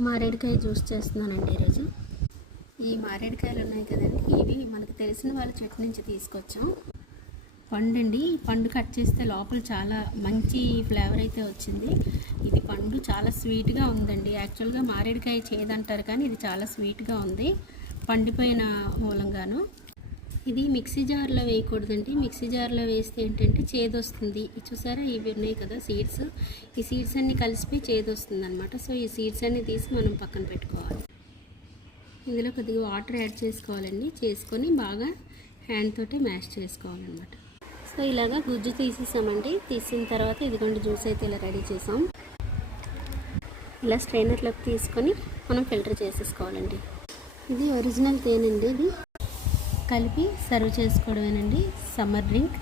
మారేడుకాయ juice చేస్తున్నానండి ఈరోజు. ఈ మారేడుకాయలు ఉన్నాయి కదండి, ఇవి మనకు తెలిసిన వాళ్ళ చెట్టు నుంచి తీసుకొచ్చాం. పండు అండి, పండు కట్ చేస్తే లోపల చాలా మంచి ఫ్లేవర్ అయితే వచ్చింది. ఇది పండు చాలా స్వీట్గా ఉందండి. యాక్చువల్గా మారేడుకాయ చేదంటారు కానీ ఇది చాలా స్వీట్గా ఉంది పండిపోయిన మూలంగాను. ఇది మిక్సీ జార్లో వేయకూడదండి. మిక్సీ జార్లో వేస్తే ఏంటంటే చేదు వస్తుంది. చూసారా, ఇవి ఉన్నాయి కదా సీడ్స్, ఈ సీడ్స్ అన్నీ కలిసిపోయి చేదు వస్తుంది అనమాట. సో ఈ సీడ్స్ అన్నీ తీసి మనం పక్కన పెట్టుకోవాలి. ఇందులో కొద్దిగా వాటర్ యాడ్ చేసుకోవాలండి. చేసుకొని బాగా హ్యాండ్ తోటి మ్యాష్ చేసుకోవాలన్నమాట. సో ఇలాగా గుజ్జు తీసేసామండి. తీసిన తర్వాత ఇదిగోండి జ్యూస్ అయితే ఇలా రెడీ చేసాం. ఇలా స్ట్రైనర్లోకి తీసుకొని మనం ఫిల్టర్ చేసేసుకోవాలండి. ఇది ఒరిజినల్ తేనండి. ఇది కలిపి సర్వ్ చేసుకోవడమేనండి. Summer drink.